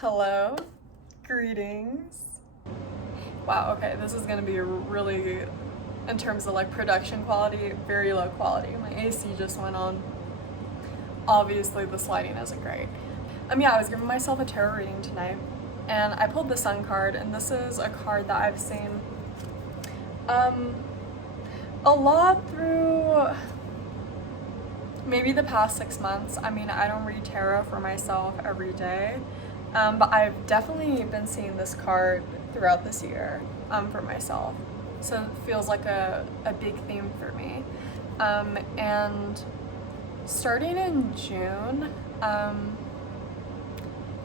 Hello, greetings. Wow, okay, this is gonna be really, in terms of like production quality, very low quality. My AC just went on. Obviously, the lighting isn't great. Yeah, I was giving myself a tarot reading tonight, and I pulled the Sun card, and this is a card that I've seen um, a lot through maybe the past 6 months. I don't read tarot for myself every day, but I've definitely been seeing this card throughout this year for myself. So it feels like a big theme for me. And starting in June,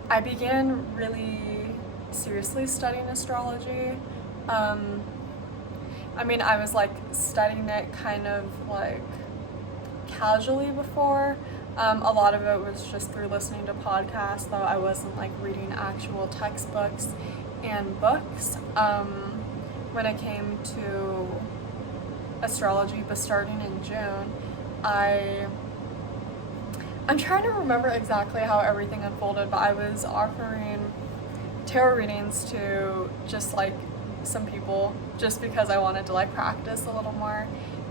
I began really seriously studying astrology. I was like studying it kind of like casually before. A lot of it was just through listening to podcasts, though I wasn't like reading actual textbooks and books when it came to astrology. But starting in June, I'm trying to remember exactly how everything unfolded, but I was offering tarot readings to just like some people just because I wanted to like practice a little more.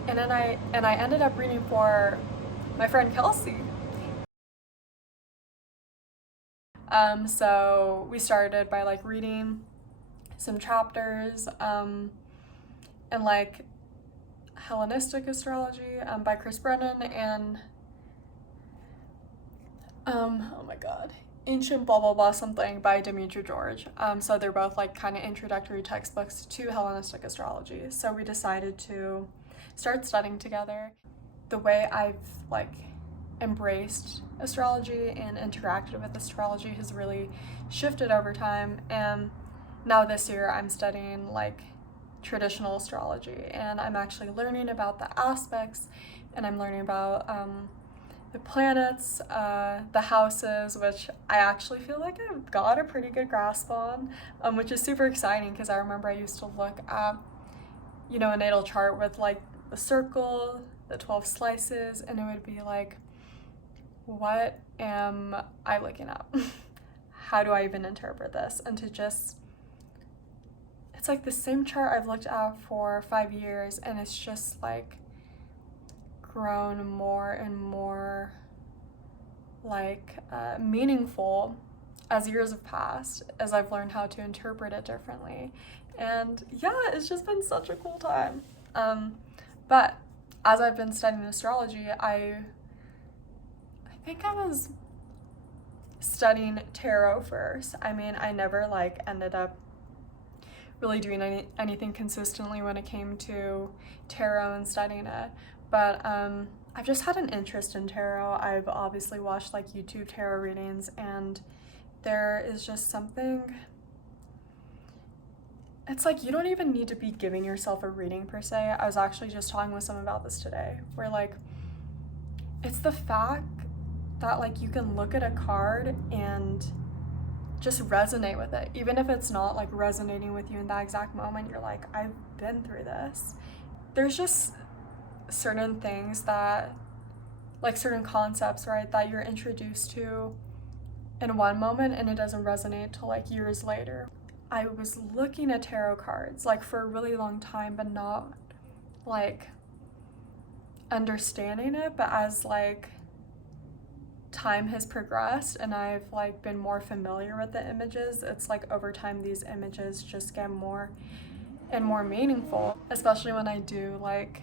And then I ended up reading for my friend Kelsey. So we started by like reading some chapters and like Hellenistic astrology by Chris Brennan and oh my god, ancient blah blah blah something by Demetri George. So they're both like kind of introductory textbooks to Hellenistic astrology. So we decided to start studying together. The way I've like embraced astrology and interacted with astrology has really shifted over time, and now this year I'm studying like traditional astrology, and I'm actually learning about the aspects, and I'm learning about the planets, the houses, which I actually feel like I've got a pretty good grasp on, which is super exciting because I remember I used to look at, a natal chart with like the circle, the 12 slices, and it would be like, what am I looking at? How do I even interpret this? And it's like the same chart I've looked at for 5 years, and it's just like grown more and more like meaningful as years have passed, as I've learned how to interpret it differently. And yeah, it's just been such a cool time. But as I've been studying astrology, I think I was studying tarot first. I never like ended up really doing anything consistently when it came to tarot and studying it. But I've just had an interest in tarot. I've obviously watched like YouTube tarot readings, and there is just something. It's like you don't even need to be giving yourself a reading per se. I was actually just talking with someone about this today, where like it's the fact that like you can look at a card and just resonate with it, even if it's not like resonating with you in that exact moment. You're like, I've been through this. There's just certain things that, like certain concepts, right, that you're introduced to in one moment and it doesn't resonate till like years later. I was looking at tarot cards like for a really long time, but not like understanding it. But as like time has progressed and I've like been more familiar with the images, it's like over time these images just get more and more meaningful, especially when I do like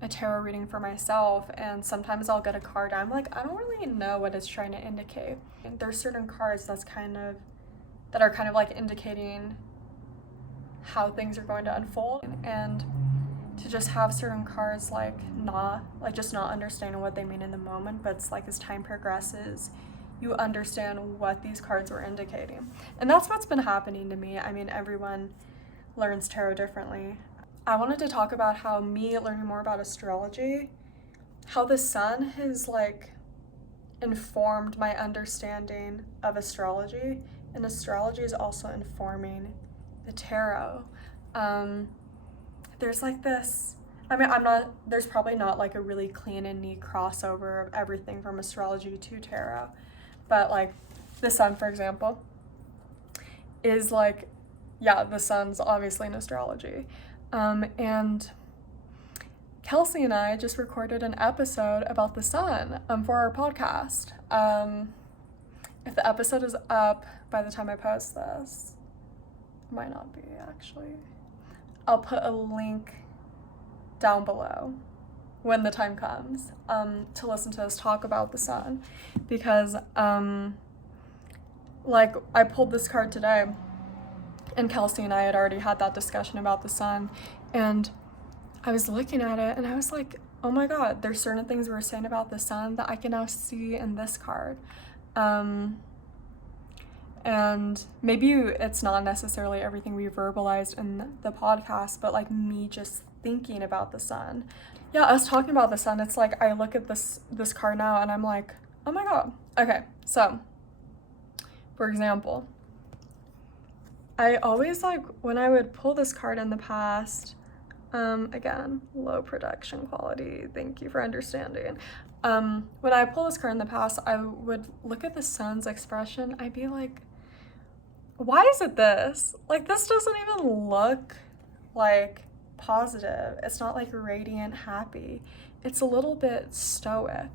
a tarot reading for myself. And sometimes I'll get a card, I'm like, I don't really know what it's trying to indicate. And there's certain cards that are kind of like indicating how things are going to unfold, and to just have certain cards just not understanding what they mean in the moment, but it's like as time progresses you understand what these cards were indicating. And that's what's been happening to me. Everyone learns tarot differently. I wanted to talk about how me learning more about astrology, how the sun has like informed my understanding of astrology, and astrology is also informing the tarot. There's like this, there's probably not like a really clean and neat crossover of everything from astrology to tarot, but like the sun, for example, is like, yeah, the sun's obviously in astrology. And Kelsey and I just recorded an episode about the sun for our podcast. If the episode is up by the time I post this, it might not be actually. I'll put a link down below when the time comes to listen to us talk about the sun, because like I pulled this card today and Kelsey and I had already had that discussion about the sun, and I was looking at it and I was like, oh my god, there's certain things we were saying about the sun that I can now see in this card. And maybe it's not necessarily everything we verbalized in the podcast, but like me just thinking about the sun. Yeah, us talking about the sun, it's like I look at this card now and I'm like, oh my god. Okay, so for example, I always like when I would pull this card in the past, again, low production quality, thank you for understanding. When I pull this card in the past, I would look at the sun's expression, I'd be like, why is it this? Like, this doesn't even look like positive. It's not like radiant, happy. It's a little bit stoic.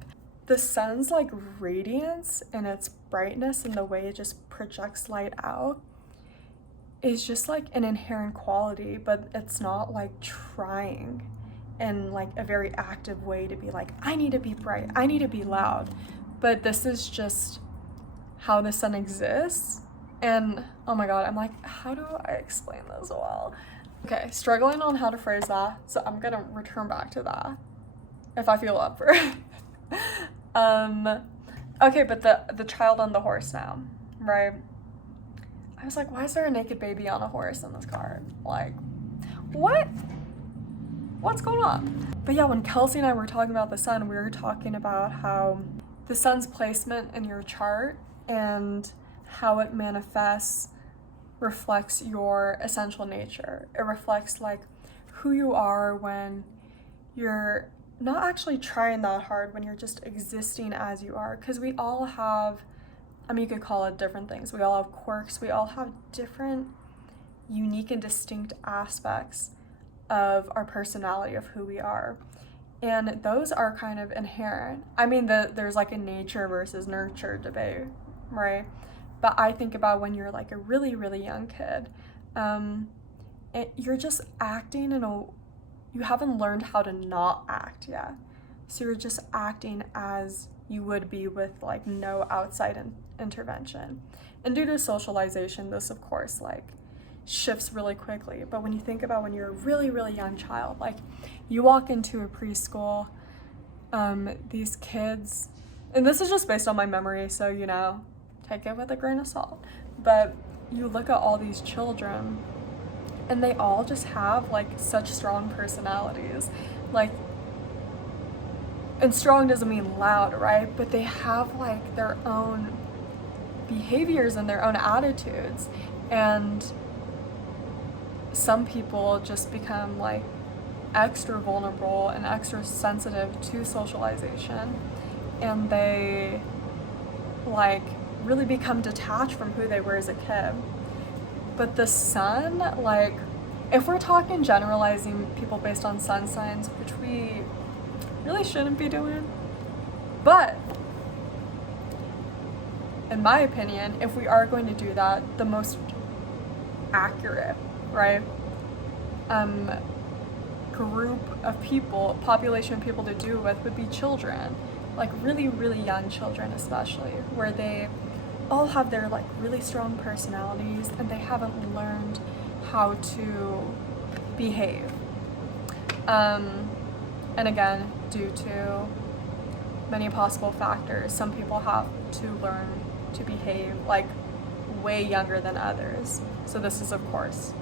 The sun's like radiance and its brightness and the way it just projects light out is just like an inherent quality, but it's not like trying in like a very active way to be like, I need to be bright, I need to be loud. But this is just how the sun exists. And oh my god, I'm like, how do I explain this well? Okay, struggling on how to phrase that, so I'm gonna return back to that if I feel up for it. Okay, but the child on the horse now, right? I was like, why is there a naked baby on a horse in this card? Like, what's going on? But yeah, when Kelsey and I were talking about the sun, we were talking about how the sun's placement in your chart and how it manifests reflects your essential nature. It reflects like who you are when you're not actually trying that hard, when you're just existing as you are. Because we all have, I mean, you could call it different things. We all have quirks. We all have different unique and distinct aspects of our personality, of who we are. And those are kind of inherent. I mean, there's like a nature versus nurture debate, right? But I think about when you're like a really, really young kid, you're just acting you haven't learned how to not act yet. So you're just acting as you would be with like no outside intervention. And due to socialization, this of course like shifts really quickly. But when you think about when you're a really, really young child, like you walk into a preschool, these kids, and this is just based on my memory, so you know, take it with a grain of salt, but you look at all these children and they all just have like such strong personalities, like, and strong doesn't mean loud, right? But they have like their own behaviors and their own attitudes, and some people just become like extra vulnerable and extra sensitive to socialization, and they like really become detached from who they were as a kid. But the sun, like, if we're talking generalizing people based on sun signs, which we really shouldn't be doing, but in my opinion, if we are going to do that, the most accurate, right, group of people, population of people to do with would be children, like really, really young children especially, where they all have their like really strong personalities and they haven't learned how to behave. And again, due to many possible factors, some people have to learn to behave like way younger than others. So this is of course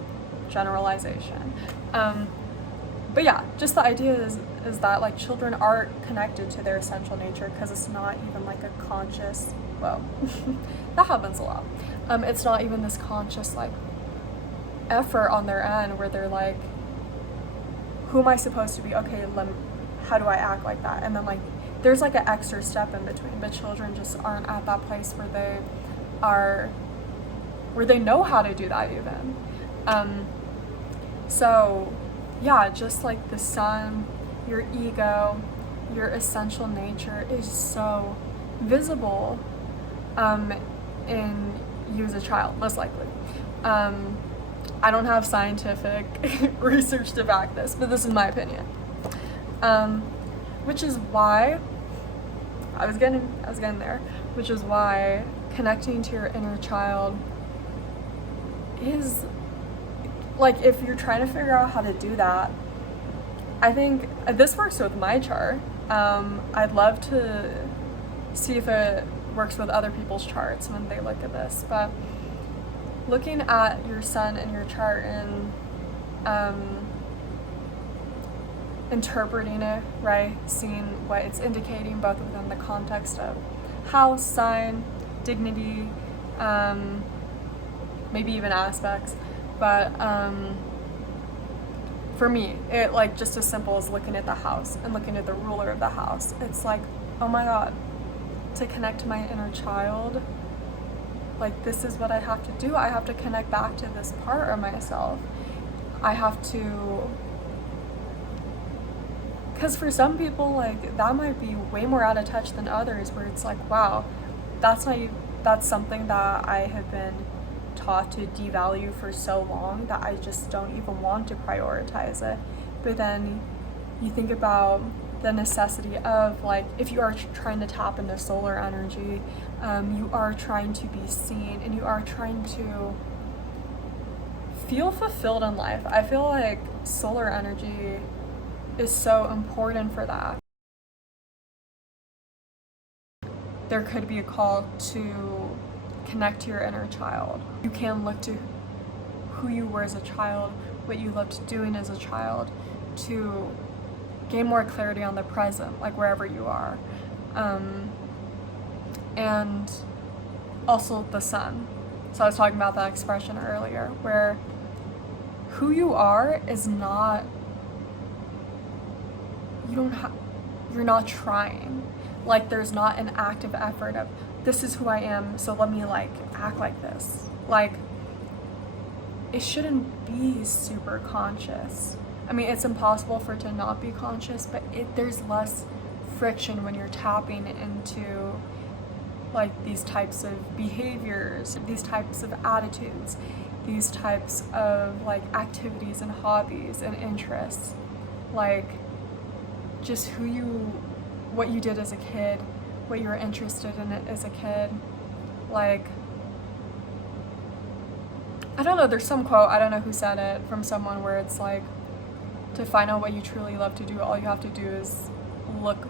generalization. But yeah, just the idea is that like children are connected to their essential nature because it's not even like a conscious, well, that happens a lot. It's not even this conscious like effort on their end where they're like, who am I supposed to be? Okay, how do I act like that? And then like there's like an extra step in between, but children just aren't at that place where they are, where they know how to do that even. So yeah, just like the sun, your ego, your essential nature is so visible in you as a child, most likely. I don't have scientific research to back this, but this is my opinion. Which is why I was getting there, which is why connecting to your inner child is, like, if you're trying to figure out how to do that, I think this works with my chart. I'd love to see if it works with other people's charts when they look at this, but looking at your sun and your chart and interpreting it, right? Seeing what it's indicating both within the context of house, sign, dignity, maybe even aspects. But for me, it, like, just as simple as looking at the house and looking at the ruler of the house. It's like, oh my God, to connect to my inner child, like, this is what I have to do. I have to connect back to this part of myself. I have to, because for some people, like, that might be way more out of touch than others, where it's like, wow, that's something that I have been taught to devalue for so long that I just don't even want to prioritize it. But then you think about the necessity of, like, if you are trying to tap into solar energy, you are trying to be seen and you are trying to feel fulfilled in life. I feel like solar energy is so important for that. There could be a call to connect to your inner child. You can look to who you were as a child, what you loved doing as a child, to gain more clarity on the present, like wherever you are. And also the sun. So I was talking about that expression earlier, where who you are is not, you're not trying. Like, there's not an active effort of, this is who I am, so let me, like, act like this. Like, it shouldn't be super conscious. I mean, it's impossible for it to not be conscious, but there's less friction when you're tapping into, like, these types of behaviors, these types of attitudes, these types of, like, activities and hobbies and interests. Like, just what you did as a kid, what you were interested in as a kid. Like, I don't know, there's some quote, I don't know who said it, from someone, where it's like, to find out what you truly love to do, all you have to do is look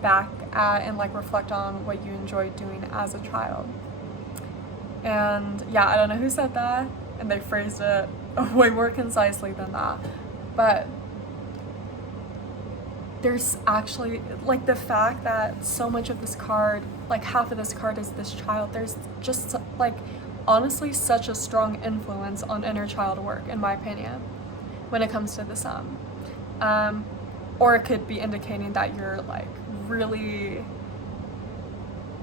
back at and, like, reflect on what you enjoyed doing as a child. And yeah, I don't know who said that, and they phrased it way more concisely than that. But there's actually, like, the fact that so much of this card, like half of this card is this child, there's just, like, honestly such a strong influence on inner child work, in my opinion, when it comes to the sun. Or it could be indicating that you're, like, really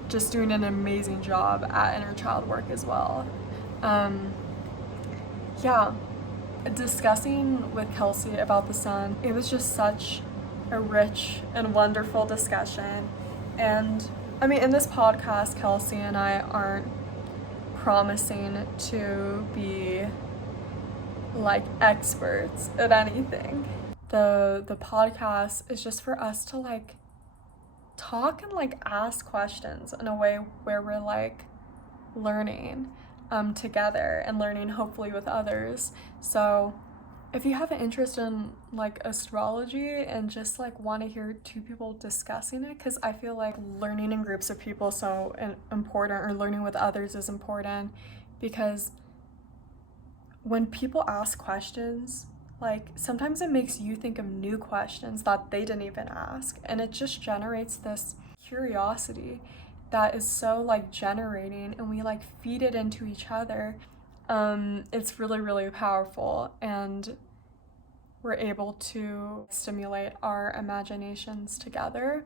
just doing an amazing job at inner child work as well. Yeah, discussing with Kelsey about the sun, it was just such a rich and wonderful discussion. And I mean, in this podcast, Kelsey and I aren't promising to be, like, experts at anything. The podcast is just for us to, like, talk and, like, ask questions in a way where we're, like, learning together and learning hopefully with others. So if you have an interest in, like, astrology and just, like, want to hear two people discussing it, because I feel like learning in groups of people is so important, or learning with others is important, because when people ask questions, like, sometimes it makes you think of new questions that they didn't even ask, and it just generates this curiosity that is so, like, generating, and we, like, feed it into each other. It's really, really powerful, and we're able to stimulate our imaginations together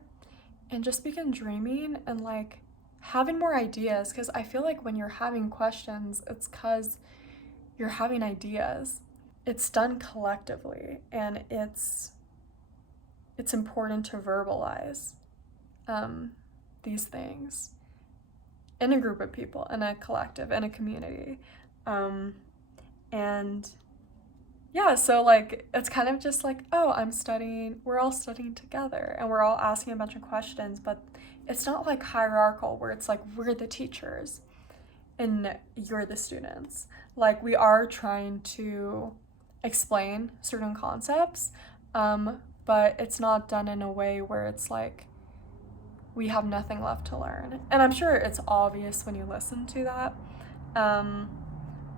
and just begin dreaming and, like, having more ideas, because I feel like when you're having questions, it's because you're having ideas. It's done collectively, and it's important to verbalize these things in a group of people, in a collective, in a community. And yeah, so like it's kind of just like, oh, we're all studying together and we're all asking a bunch of questions, but it's not like hierarchical where it's like we're the teachers and you're the students. Like we are trying to explain certain concepts, but it's not done in a way where it's like we have nothing left to learn. And I'm sure it's obvious when you listen to that.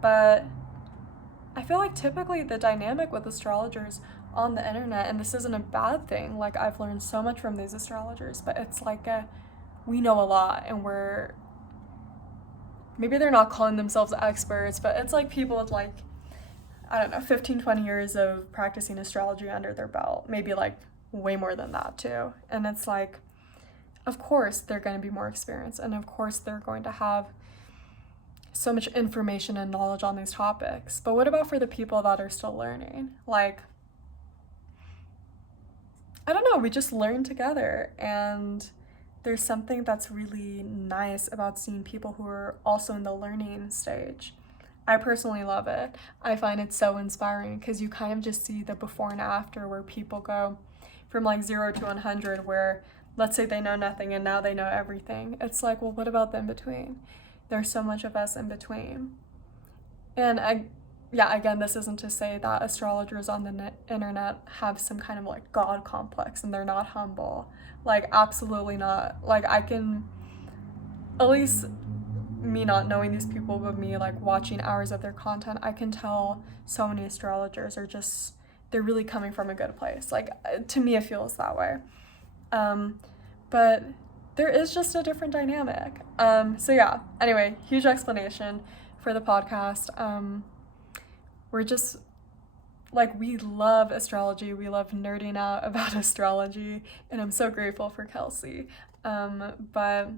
But I feel like typically the dynamic with astrologers on the internet, and this isn't a bad thing, like I've learned so much from these astrologers, but it's like we know a lot, and maybe they're not calling themselves experts, but it's like people with like, I don't know, 15, 20 years of practicing astrology under their belt, maybe like way more than that too. And it's like, of course they're going to be more experienced, and of course they're going to have so much information and knowledge on these topics. But what about for the people that are still learning? Like, I don't know, we just learn together, and there's something that's really nice about seeing people who are also in the learning stage. I personally love it. I find it so inspiring because you kind of just see the before and after where people go from like 0 to 100, where let's say they know nothing and now they know everything. It's like, well, what about the in between? There's so much of us in between. And again, this isn't to say that astrologers on the internet have some kind of like God complex and they're not humble. Like, absolutely not. Like, I can, at least me not knowing these people, but me like watching hours of their content, I can tell so many astrologers are just, they're really coming from a good place. Like, to me, it feels that way. But there is just a different dynamic. So yeah, anyway, huge explanation for the podcast. We're just, like, we love astrology. We love nerding out about astrology, and I'm so grateful for Kelsey. But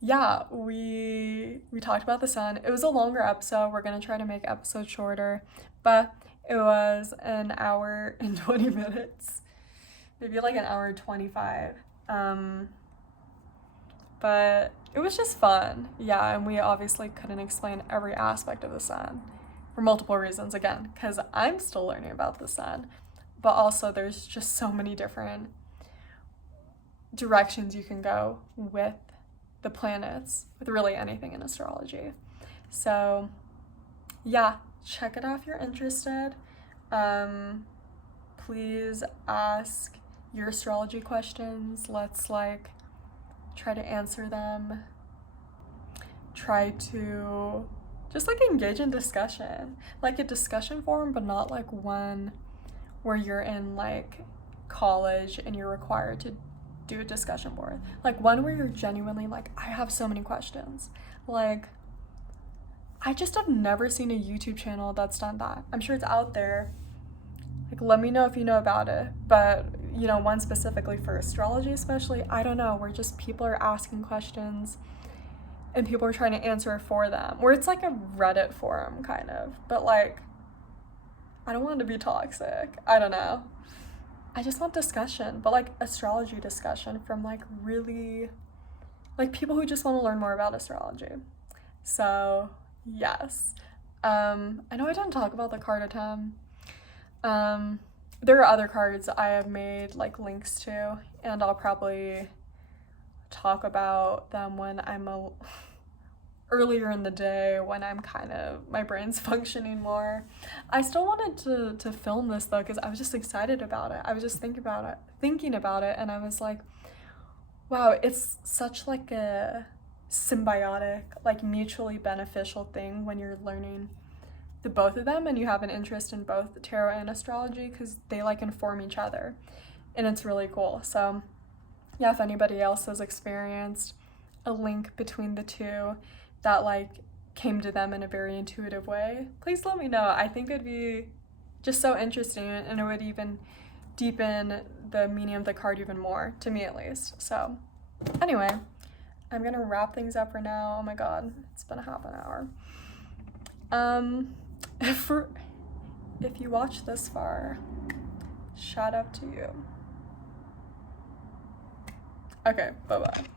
yeah, we talked about the sun. It was a longer episode. We're gonna try to make episodes shorter, but it was an hour and 20 minutes, maybe like an hour and 25. But it was just fun. Yeah, and we obviously couldn't explain every aspect of the sun for multiple reasons, again, because I'm still learning about the sun, but also there's just so many different directions you can go with the planets, with really anything in astrology. So yeah, check it out if you're interested. Please ask your astrology questions. Let's like try to answer them. Try to just like engage in discussion, like a discussion forum, but not like one where you're in like college and you're required to do a discussion board. Like one where you're genuinely like, I have so many questions. Like, I just have never seen a YouTube channel that's done that. I'm sure it's out there. Like, let me know if you know about it. But, you know, one specifically for astrology especially, I don't know, where just people are asking questions and people are trying to answer it for them. Where it's like a Reddit forum, kind of. But, like, I don't want it to be toxic. I don't know. I just want discussion, but, like, astrology discussion from, like, really, like, people who just want to learn more about astrology. So, yes. I know I didn't talk about the card attempt. There are other cards I have made like links to, and I'll probably talk about them when I'm earlier in the day, when I'm kind of, my brain's functioning more. I still wanted to film this though, because I was just excited about it. I was just thinking about it, and I was like, wow, it's such like a symbiotic, like mutually beneficial thing when you're learning the both of them and you have an interest in both tarot and astrology, because they like inform each other, and it's really cool. So yeah, if anybody else has experienced a link between the two that like came to them in a very intuitive way, please let me know. I think it'd be just so interesting, and it would even deepen the meaning of the card even more, to me at least. So anyway, I'm gonna wrap things up for now. Oh my god, it's been a half an hour. If you watch this far, shout out to you. Okay, bye-bye.